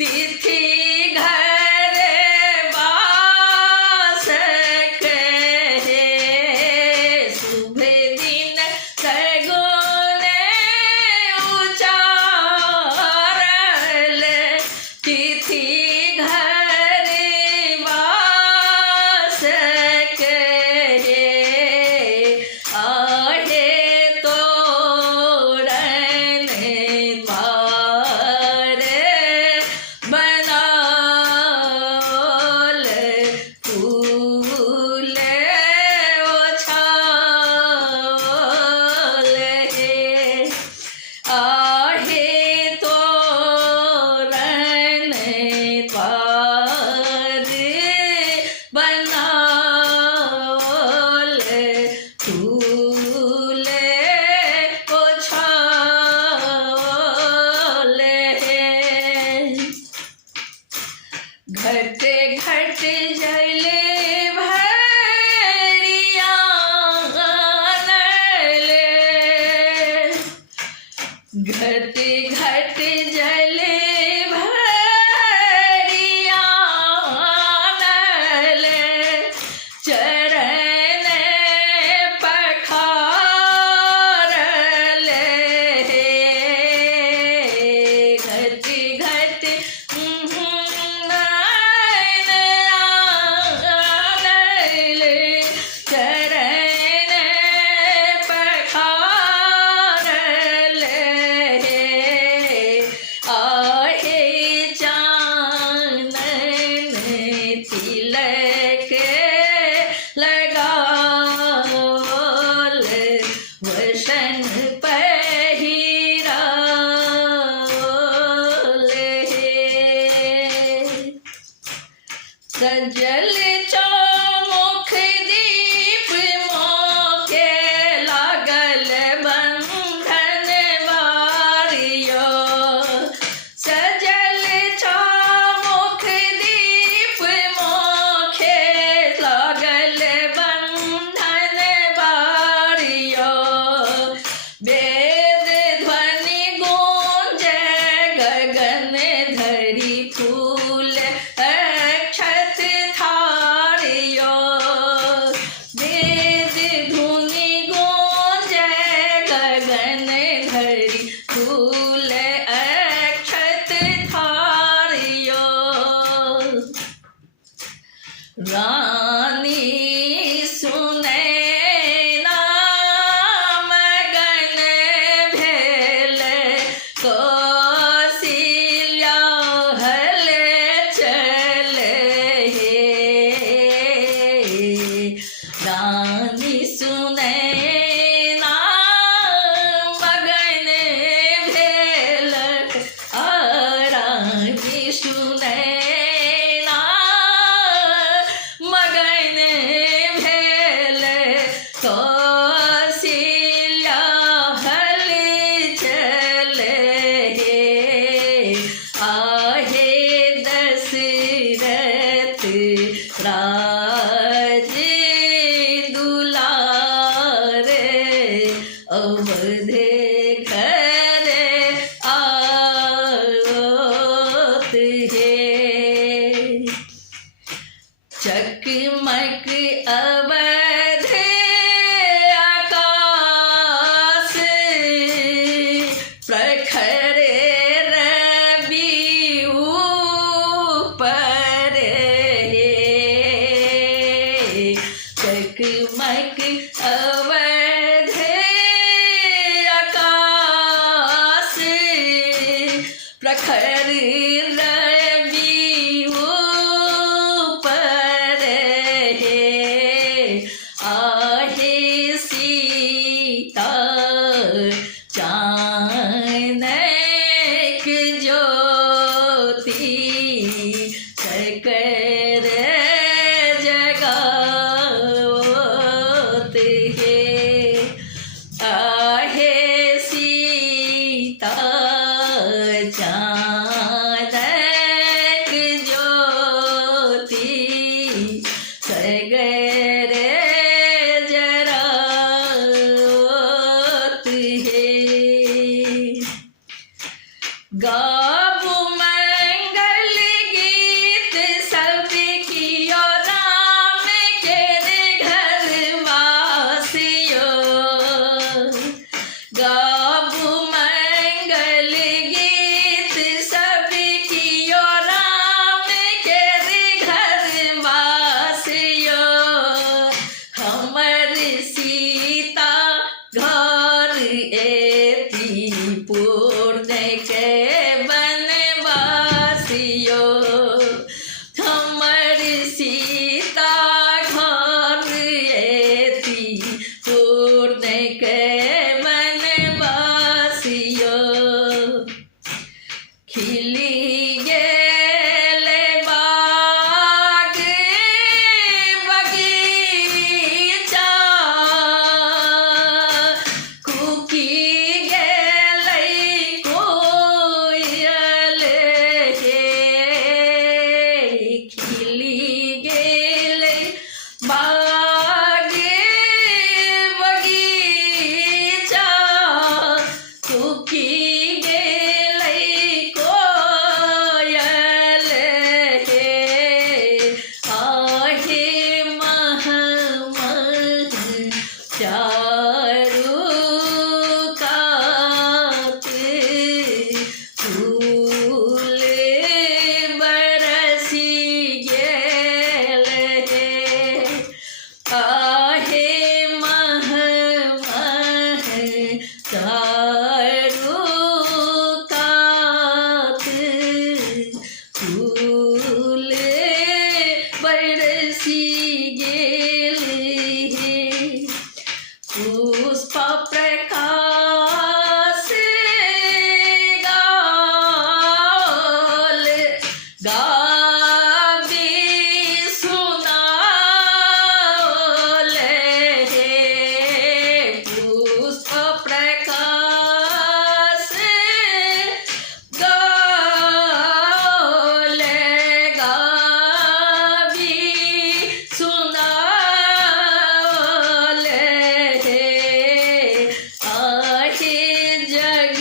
तिथि घर बास बनावले फूले ओछावले घटे घटे जले भरिया नले घटे घटे जले भरिया नले चरण पखारले घटे घटे वसन पहिराले सजल चौमुख दीप मोके लागल बंधन वारियो सजल चौमुख दीप मोके लागल बंधन वारियो वेद ध्वनि गूंजे गगन धरी फूल अक्षत थारियो वेद ध्वनि गूंजे गगन धरी फूल अक्षत थारियो रानी सुने मगन भेल कौशल्या हले चले रानी सुने मगन भेल रानी सुने मगन भेल कौशल्या हले चले आहे दशरथ राज दुलारे अवध घर आवत है चकमक अवध आकाश प्रखर रवि ऊपर चकमक अवध आकाश प्रखर रवि ऊपर बरसी गेली पुष्प प्रकाश गाल गावी सुनाल पुष्प प्रकाश गाल गावी सुनाल आहे जगमग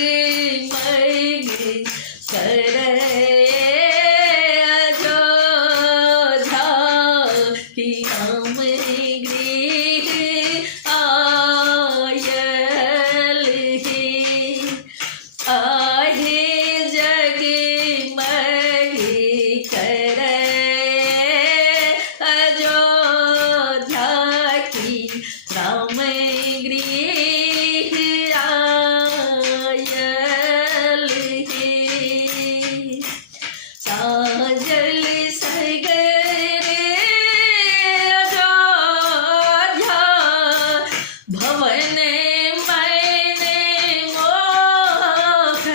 करे अयोध्या की हम गृह आयल आहे जगमग करे अयोध्या की राम गृह आयल साजल सगरे अयोध्या भवन मैंने मोह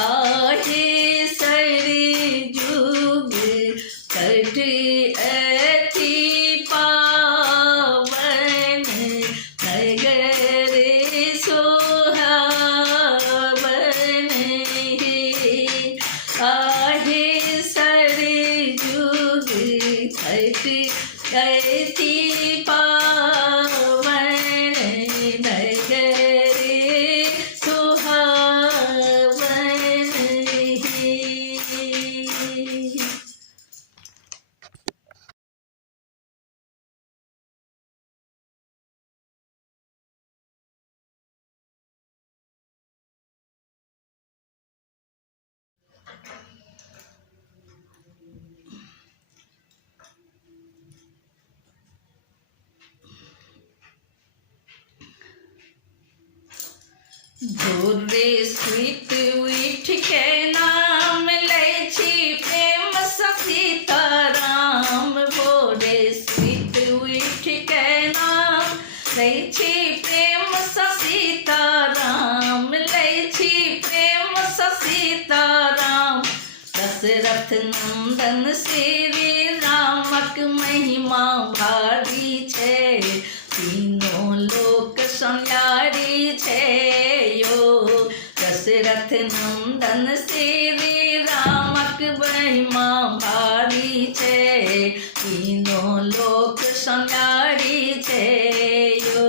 आहे सर जुग कट अति पावन नगर सुहावन आहे सर जुग कट अति पावन नगर सुहावन भोरे सुइत उठ के नाम लै छी प्रेम सँ सीताराम भोरे सुइत उठ के नाम लै छी प्रेम सँ सीताराम लै छी प्रेम सँ सीताराम दशरथ नंदन श्री रामक महिमा भारी छै तीनों लोक संयारी छै यो दशरथ नंदन श्री रामक महिमा भारी छै तीनों लोक संयारी छै यो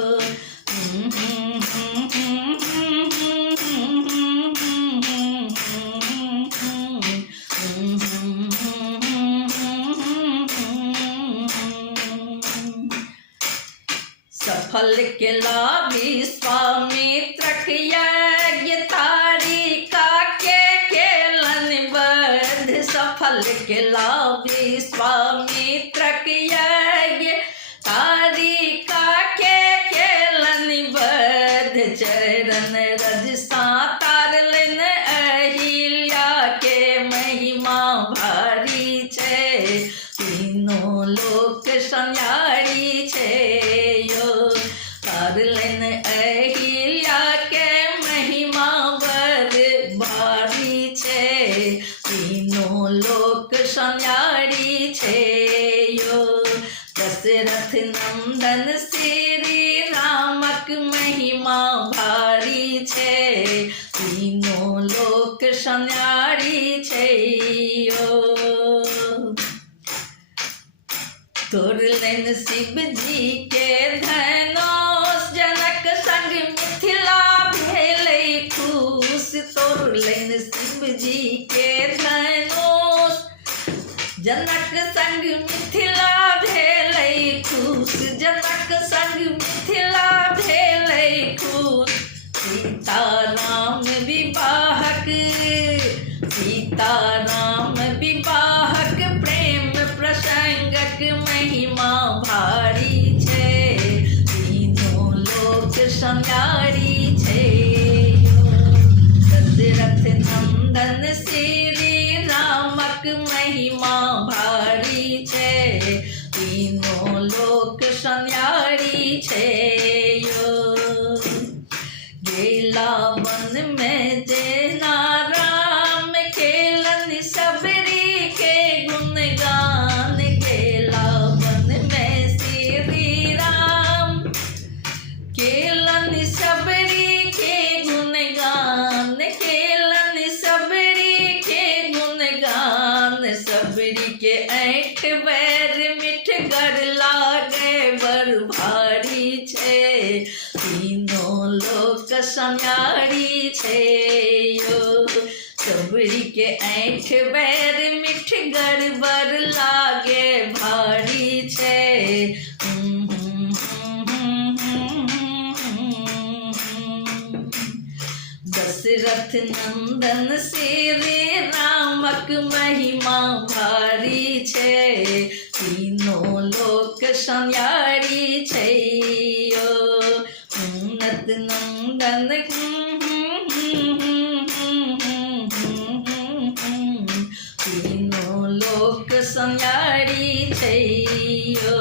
सफल केला विश्वामित्रक यज्ञ तारिका के केलन वध सफल केला विश्वामित्रक यज्ञ तारिका के केलन वध चरण रज तारलन अहिल्या के महिमा भारी छै तीनों लोक संयारी छै यो तारलन अहिल्या के महिमा बर भारी छै तीनों लोक संयारी छै यो दशरथ नंदन श्री रामक महिमा भारी छै तीनों लोक संयारी छै यो तोड़लन शिव जी के धनुष जनक संग मिथिला भेलै खुश तोड़लन शिव जी के धनुष जनक संग मिथिला भेलै खुश जनक संग मिथिला भेलै खुश सीताराम विवाहक सीताराम विवाहक प्रेम प्रसंगक महिमा भारी छै तीनों लोक संयारी छै दशरथ नंदन श्री रामक महिमा तीनों लोक संयारी छे यो। गेला वन में जेना राम खेलन सबरी के गुणगान। गेला वन में श्री राम खेलन सबरी के गुणगान। खेलन सबरी के गुणगान। सबरी के ऐठ बैर मिठ गर लागे बर भारी छे। तीनों लोक संयारी छे यो। सबरी के ऐठ बैर मिठ गर बर लागे भारी छे। दशरथ नंदन श्री रामक महिमा भारी छे। तीनों लोक संयारी छे यो। उन्नत नंदन तीनों लोक संयारी छे यो।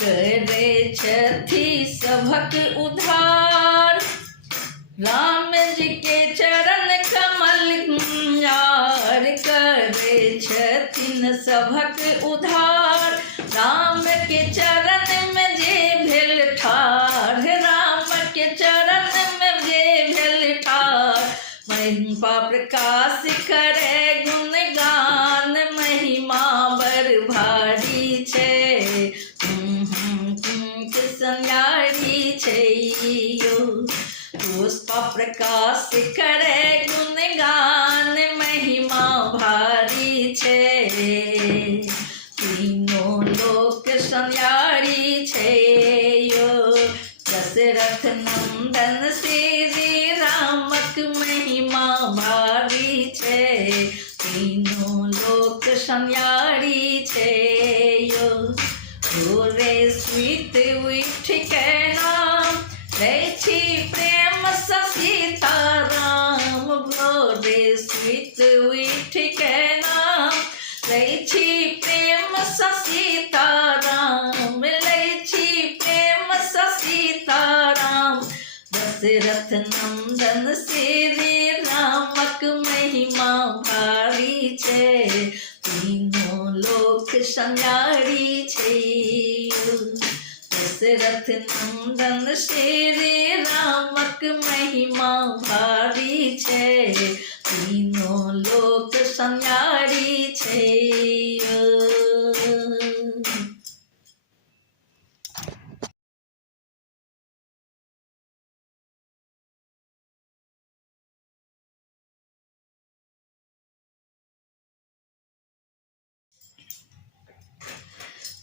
करे छथि सभक उद्धार। राम जी के चरण कमल यार। करे छथिन सभक उद्धार। राम के चरण में जे भेल ठार। राम के चरण में जे भेल ठार। महिमा प्रकाश करे गुणगान। महिमा बर भारी छे। संयारी छे यो। पुष्पा प्रकाश करे गुणगान। महिमा भारी छे। तीनों लोक संयारी छे यो। दशरथ नंदन श्री रामक महिमा भारी छे। तीनों लोक संयारी छे यो। रे स्वीत उठ के नाम लै छी प्रेम स सीताराम। भोरे स्वीत उठ के नाम लै छी प्रेम स सीताराम। लै छी प्रेम स सीताराम। दशरथ नंदन श्री रामक महिमा भारी छे। तीनों लोक संयारी छे यो। दशरथ नंदन श्री रामक महिमा भारी छे। तीनों लोक संयारी छे यो।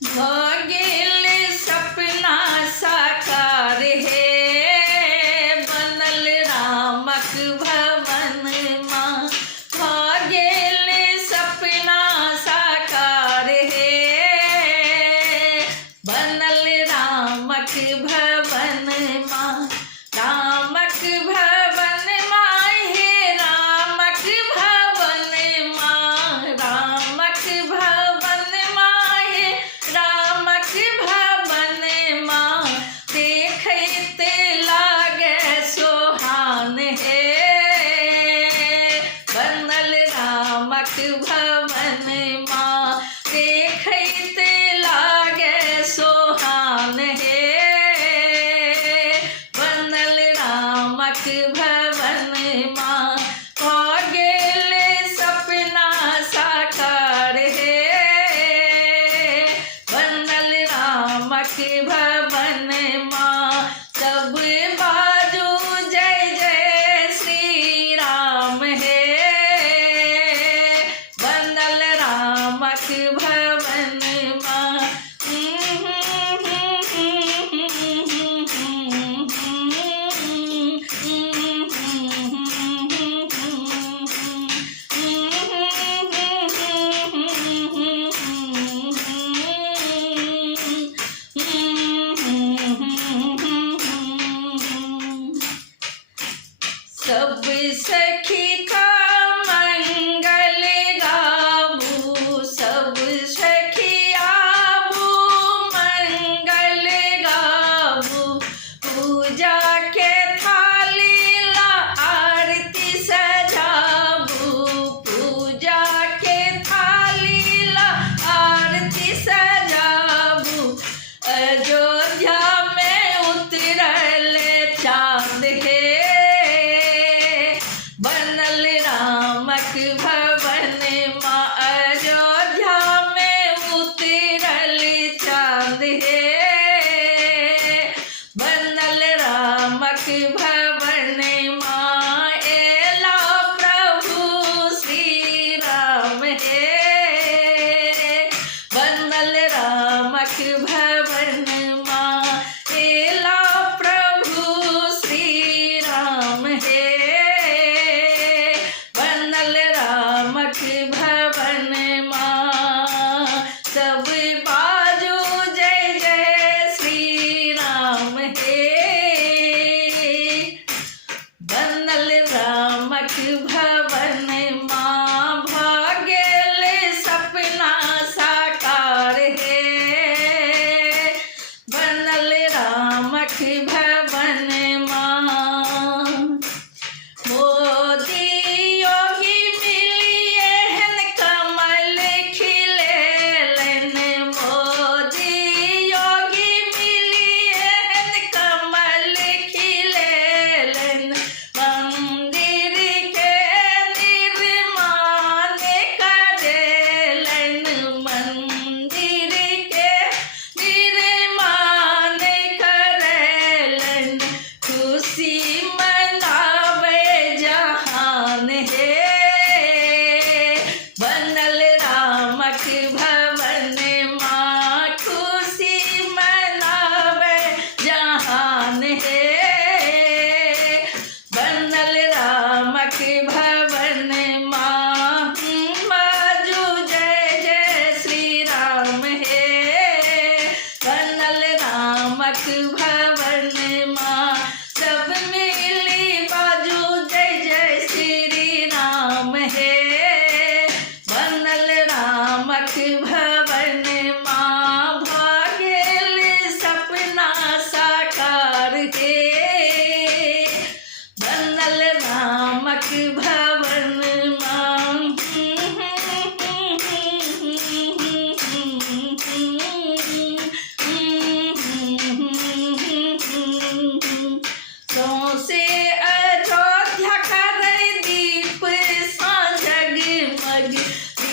भगेल सपना साकार हे। बनल रामक भवन माँ। भगेल सपना साकार हे। बनल रामक भवन माँ। रामक भवन माँ हे। रामक भवन माँ। रामक भवन माँ हे। रामक भवन माँ। देखते लागे सोहान हे। बनल रामक भवन माँ। देखते लागे सोहान हे। बनल रामक भवन माँ। भगेल सपना साकार हे। बनल रामक भवन माँ। सब बाजू जय जय श्री राम हे। बनल रामक भवन माँ। सब सखी का मंगल गाबू। सब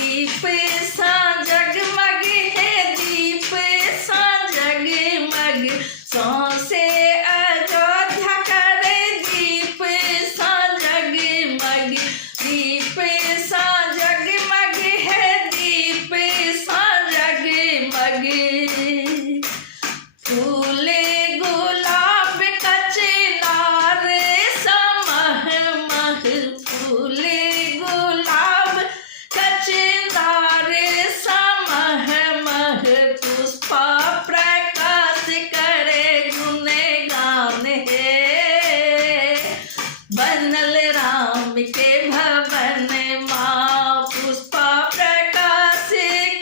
दीप सा जगमग है दीप सा जगमग सौंसे अयोध्या करे दीप सा जगमग दीप सा जगमग है दीप सा जगमग फूले गुलाब कचनार समह मह फूले गुलाब कचनार समह मह पुष्पा प्रकाश करे गुणगान है बनल राम के भवन माँ पुष्पा प्रकाश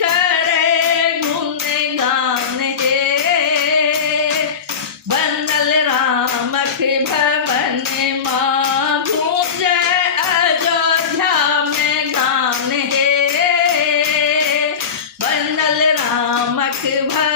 करे गुणगान है बनल राम के भवन माँ गूंजे अयोध्या में गान है बनल राम के भवन